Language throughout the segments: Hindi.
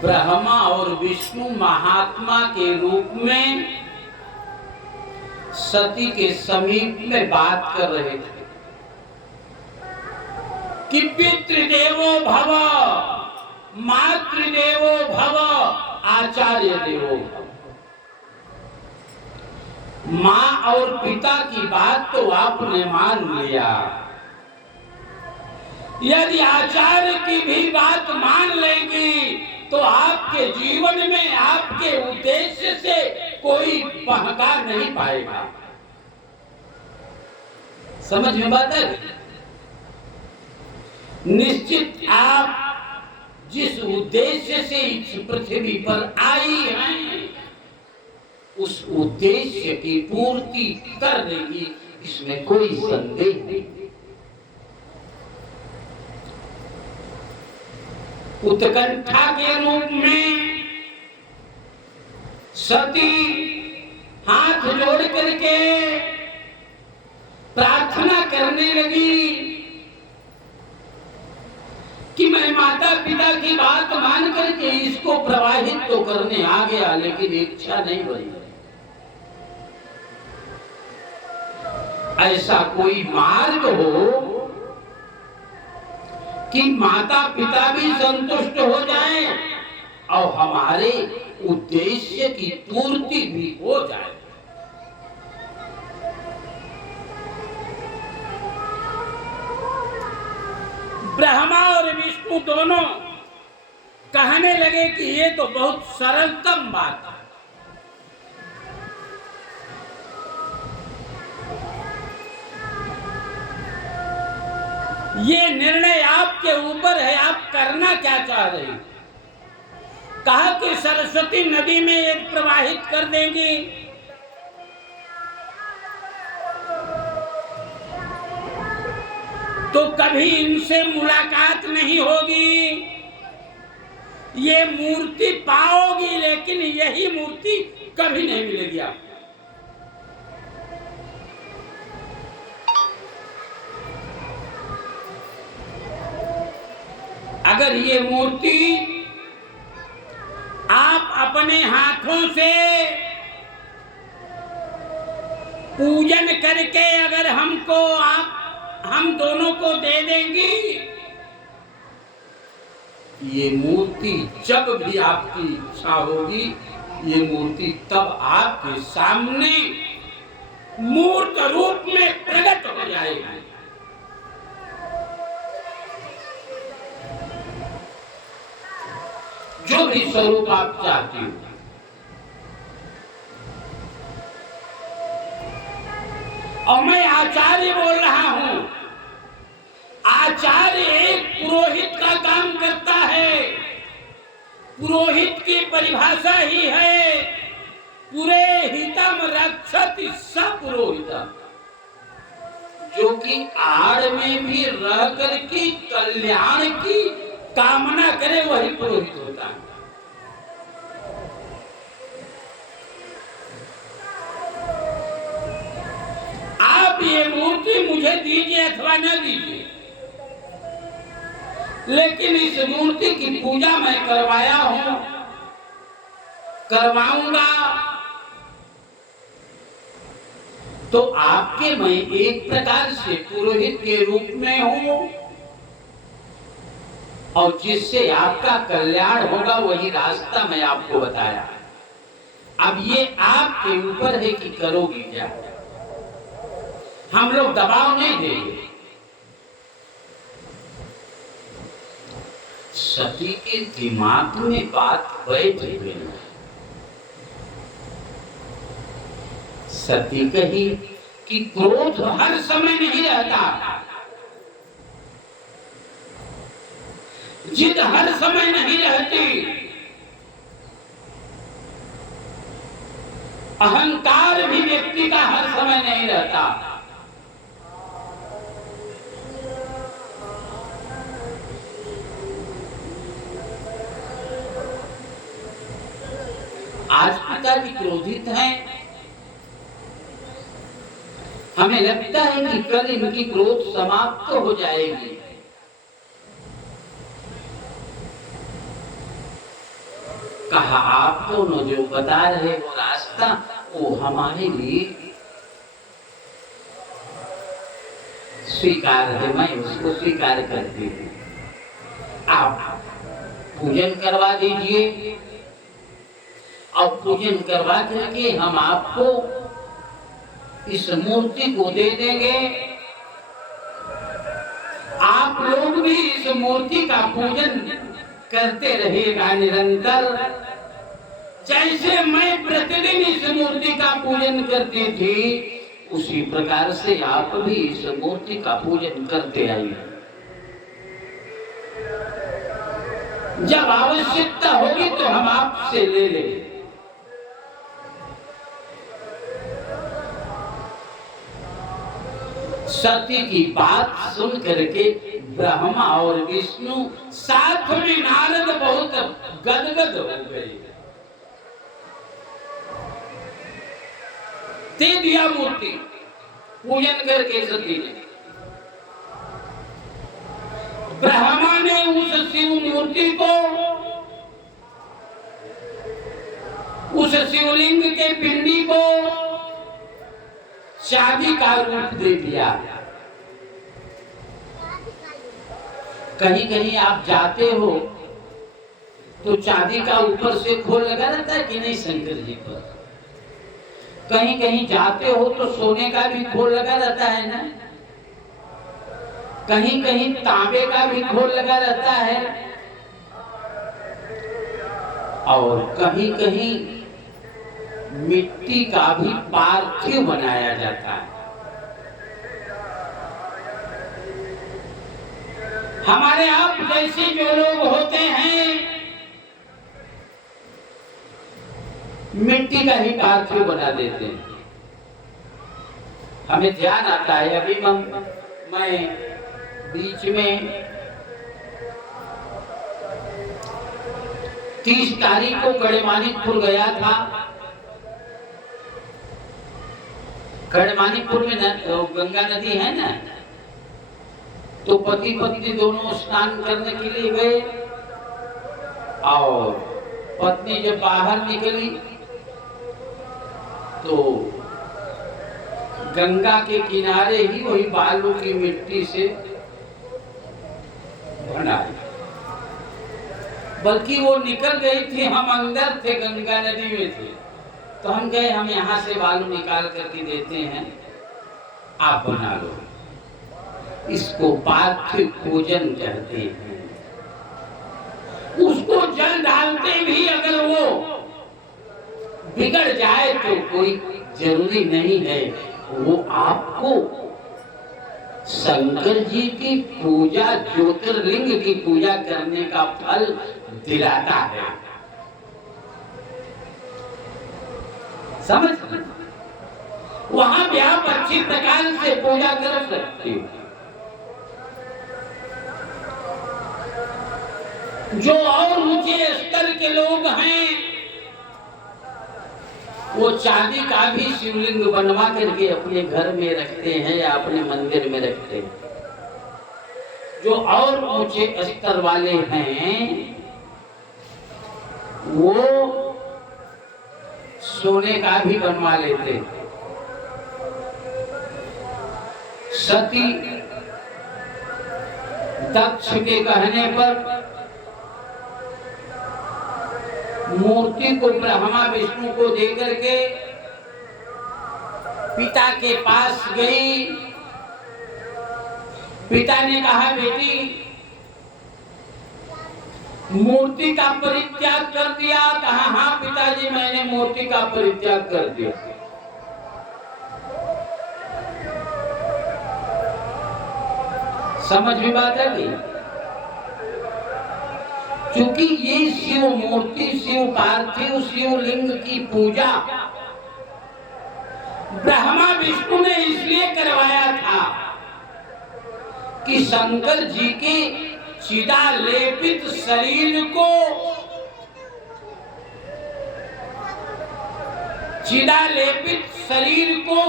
ब्रह्मा और विष्णु महात्मा के रूप में सती के समीप में बात कर रहे थे कि पितृदेवो भव, मातृदेवो भव, आचार्य देवो भव। माँ और पिता की बात तो आपने मान लिया, यदि आचार्य की भी बात मान लेंगी तो आपके जीवन में आपके उद्देश्य से कोई बहका नहीं पाएगा। समझ में बात है? निश्चित आप जिस उद्देश्य से इस पृथ्वी पर आई हैं, उस उद्देश्य की पूर्ति कर देगी, इसमें कोई संदेह नहीं। उत्कंठा के रूप में सती हाथ जोड़ करके प्रार्थना करने लगी कि मैं माता पिता की बात मान करके इसको प्रवाहित तो करने आ गया, लेकिन इच्छा नहीं बनी। ऐसा कोई मार्ग हो कि माता पिता भी संतुष्ट हो जाएं और हमारे उद्देश्य की पूर्ति भी हो जाए। ब्रह्मा और विष्णु दोनों कहने लगे कि ये तो बहुत सरलतम बात है। ये निर्णय आपके ऊपर है, आप करना क्या चाह रहे हैं। कहा कि सरस्वती नदी में ये प्रवाहित कर देंगी, तो कभी इनसे मुलाकात नहीं होगी, ये मूर्ति पाओगी लेकिन यही मूर्ति कभी नहीं मिलेगी आपको। अगर ये मूर्ति आप अपने हाथों से पूजन करके अगर हमको हम दोनों को दे देंगी, ये मूर्ति जब भी आपकी इच्छा होगी, ये मूर्ति तब आपके सामने मूर्त रूप में प्रकट हो जाएगी। जो भी स्वरूप आप चाहती हो। और मैं आचार्य बोल रहा हूं। आचार्य एक पुरोहित का काम करता है। पुरोहित की परिभाषा ही है पुरोहितम रक्षति सपुरोहितम, जो कि आड़ में भी रह करके कल्याण की कामना करे, वही पुरोहित होता है। आप ये मूर्ति मुझे दीजिए अथवा न दीजिए, लेकिन इस मूर्ति की पूजा मैं करवाया हूं, करवाऊंगा, तो आपके मैं एक प्रकार से पुरोहित के रूप में हूं, और जिससे आपका कल्याण होगा वही रास्ता मैं आपको बताया। अब ये आपके ऊपर है कि करोगे क्या। हम लोग दबाव नहीं देंगे। सती के दिमाग में बात बैठ गई। सती कही कि क्रोध हर समय नहीं रहता, जिद हर समय नहीं रहती, अहंकार भी व्यक्ति का हर समय नहीं रहता। आज पिताजी क्रोधित हैं, हमें लगता है कि कल इनकी क्रोध समाप्त हो जाएगी। कहा आप दोनों जो बता रहे वो रास्ता वो हमारे लिए स्वीकार है, मैं उसको स्वीकार करती हूँ। आप पूजन करवा दीजिए और पूजन करवा करके हम आपको इस मूर्ति को दे देंगे। आप लोग भी इस मूर्ति का पूजन करते रहिएगा निरंतर। जैसे मैं प्रतिदिन इस मूर्ति का पूजन करती थी उसी प्रकार से आप भी इस मूर्ति का पूजन करते आइए। जब आवश्यकता होगी तो हम आपसे ले लेंगे। सती की बात सुन करके ब्रह्मा और विष्णु साथ में नारद बहुत गदगद हो गए। दे दिया मूर्ति पूजन करके सती ने। ब्रह्मा ने उस शिव मूर्ति को उस शिवलिंग के पिंडी को चांदी का रूप दे दिया। कहीं कहीं आप जाते हो तो चांदी का ऊपर से खोल लगा रहता है कि नहीं शंकर जी पर? कहीं कहीं जाते हो तो सोने का भी खोल लगा रहता है ना, कहीं कहीं तांबे का भी खोल लगा रहता है और कहीं कहीं मिट्टी का भी पार्थिव बनाया जाता है। हमारे आप जैसे जो लोग होते हैं मिट्टी का ही पार्थिव बना देते हैं। हमें ध्यान आता है अभी मैं बीच में 30 तारीख को गढ़मानिकपुर गया था। गढ़मानिकपुर में गंगा नदी है ना, तो पति पत्नी दोनों स्नान करने के लिए गए और पत्नी जब बाहर निकली तो गंगा के किनारे ही वही बालू की मिट्टी से बना, बल्कि वो निकल गई थी, हम अंदर थे, गंगा नदी में थे, तो हम गए, हम यहाँ से बालू निकाल करके देते हैं, आप बना लो। इसको पार्थिव पूजन कहते हैं। उसको जल डालते भी अगर वो बिगड़ जाए तो कोई जरूरी नहीं है, वो आपको शंकर जी की पूजा, ज्योतिर्लिंग की पूजा करने का फल दिलाता है। समझ? वहां भी आप अच्छी प्रकार से पूजा कर सकते हो। जो और ऊंचे स्तर के लोग हैं वो चांदी का भी शिवलिंग बनवा करके अपने घर में रखते हैं या अपने मंदिर में रखते हैं। जो और ऊंचे स्तर वाले हैं वो सोने का भी बनवा लेते हैं। सती दक्ष के कहने पर मूर्ति को ब्रह्मा विष्णु को देकर के पिता के पास गई। पिता ने कहा बेटी मूर्ति का परित्याग कर दिया? कहा हाँ पिताजी मैंने मूर्ति का परित्याग कर दिया। समझ में बात है कि क्योंकि ये शिव मूर्ति, शिव पार्थिव, शिवलिंग की पूजा ब्रह्मा विष्णु ने इसलिए करवाया था कि शंकर जी के चिदालेपित शरीर को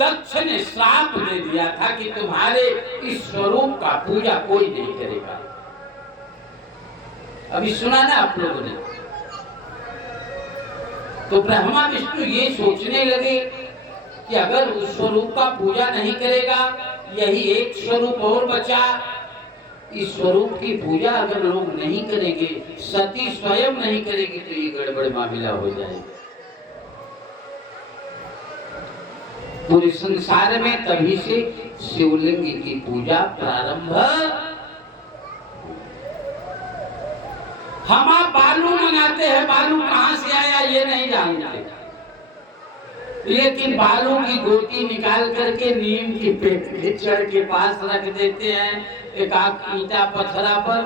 दक्ष ने श्राप दे दिया था कि तुम्हारे इस स्वरूप का पूजा कोई नहीं करेगा। अभी सुना ना आप लोगों ने? तो ब्रह्मा विष्णु ये सोचने लगे कि अगर उस स्वरूप का पूजा नहीं करेगा, यही एक स्वरूप और बचा, इस स्वरूप की पूजा अगर लोग नहीं करेंगे, सती स्वयं नहीं करेगी, तो ये गड़बड़ मामला हो जाएगा। पूरे संसार में तभी से शिवलिंग की पूजा प्रारंभ। हम आप बालू मंगाते हैं, बालू कहां से आया ये नहीं जानते, लेकिन बालू की गोटी निकाल करके नीम की पेड़ के पास रख देते हैं, एक आध ईंटा पत्थरा पर,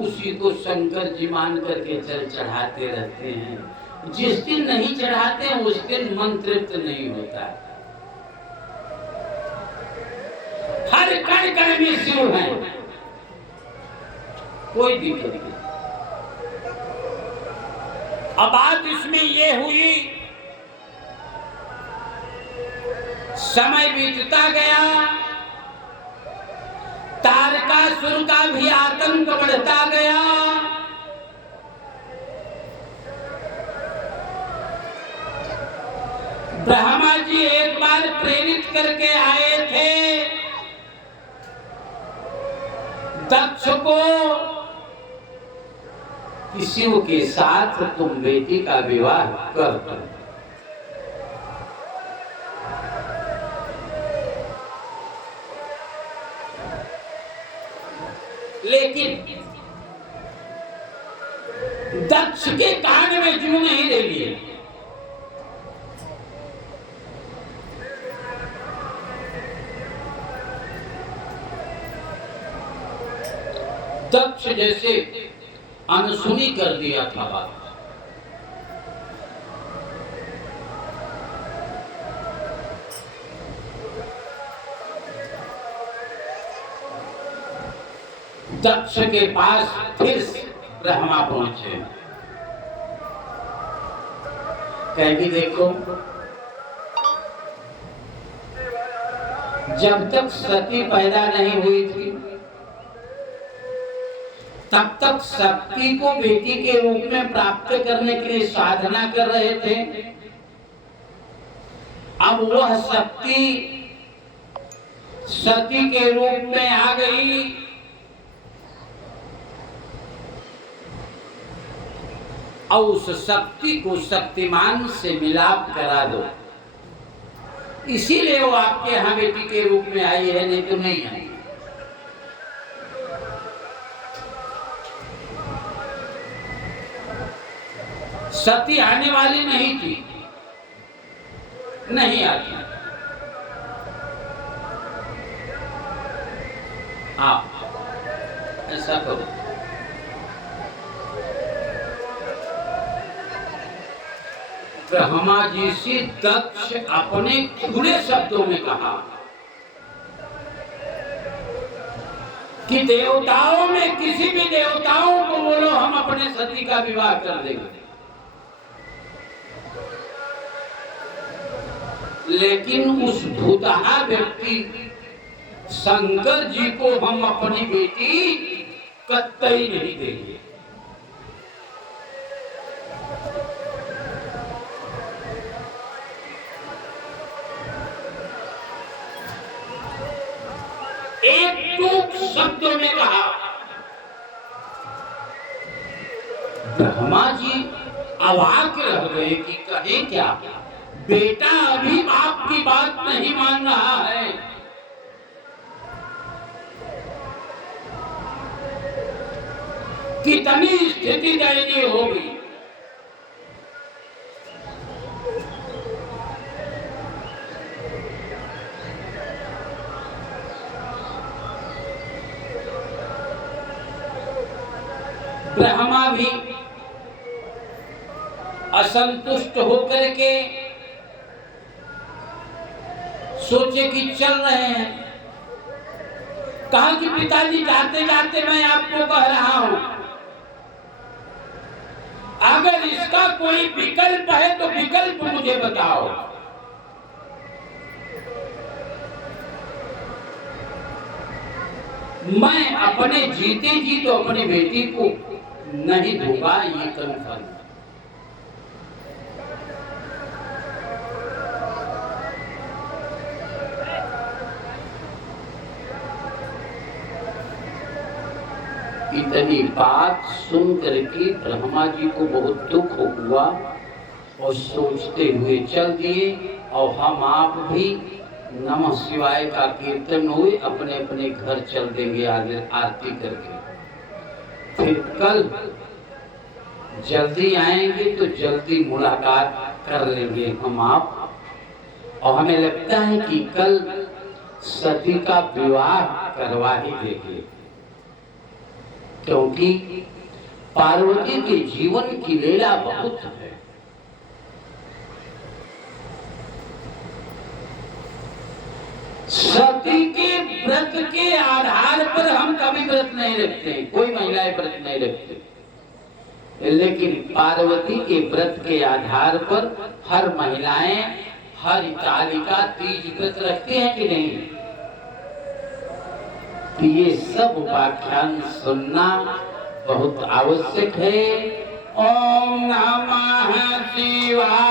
उसी को शंकर जी मान करके जल चढ़ाते रहते हैं। जिस दिन नहीं चढ़ाते हैं उस दिन मन तृप्त नहीं होता। हर कण कण में शिव है, कोई दिक्कत नहीं। अब बात इसमें ये हुई, समय बीतता गया, तारकासुर का भी आतंक बढ़ता गया। ब्रह्मा जी एक बार प्रेरित करके आए थे दक्ष को कि शिव के साथ तुम बेटी का विवाह कर दो। लेकिन दक्ष के कान में जू नहीं ले लिए। दक्ष जैसे अनसुनी कर दिया था बात। दक्ष के पास फिर ब्रह्मा पहुंचे, कहेगी देखो, जब तक सती पैदा नहीं हुई थी तब तक शक्ति को बेटी के रूप में प्राप्त करने के लिए साधना कर रहे थे। अब वह शक्ति सती के रूप में आ गई। और उस शक्ति को शक्तिमान से मिलाप करा दो, इसीलिए वो आपके यहाँ बेटी के रूप में आई है, नहीं तो नहीं आई। सती आने वाली नहीं थी, नहीं आती। आप ऐसा करो, ब्रह्मा जी से दक्ष अपने खुले शब्दों में कहा कि देवताओं में किसी भी देवताओं को बोलो, हम अपने सती का विवाह कर देंगे। लेकिन उस भूतहा व्यक्ति शंकर जी को हम अपनी बेटी कतई नहीं देंगे। एक टूक शब्दों में कहा। ब्रह्मा जी अवाक रह गए कि कहे क्या, बेटा अभी बाप की बात नहीं मान रहा है। कितनी स्थिति दयनीय हो गई। ब्रह्मा भी असंतुष्ट होकर के सोचे कि चल रहे हैं। कहा कि पिताजी जाते जाते मैं आपको कह रहा हूं, अगर इसका कोई विकल्प है तो विकल्प मुझे बताओ। मैं अपने जीते जी तो अपनी बेटी को नहीं दूंगा, ये कन्फर्म। इतनी बात सुन करके ब्रह्मा जी को बहुत दुख हुआ और सोचते हुए चल दिए। और हम आप भी नमः शिवाय का कीर्तन हुए अपने अपने घर चल देंगे आगे आरती करके। फिर कल जल्दी आएंगे तो जल्दी मुलाकात कर लेंगे हम आप। और हमें लगता है कि कल सती का विवाह करवा ही देंगे, क्योंकि पार्वती के जीवन की लीला बहुत है। सती के व्रत के आधार पर हम कभी व्रत नहीं रखते, कोई महिलाएं व्रत नहीं रखती, लेकिन पार्वती के व्रत के आधार पर हर महिलाएं हरितालिका तीज व्रत रखती हैं कि नहीं। तो ये सब व्याख्यान सुनना बहुत आवश्यक है। ओम नमः शिवाय।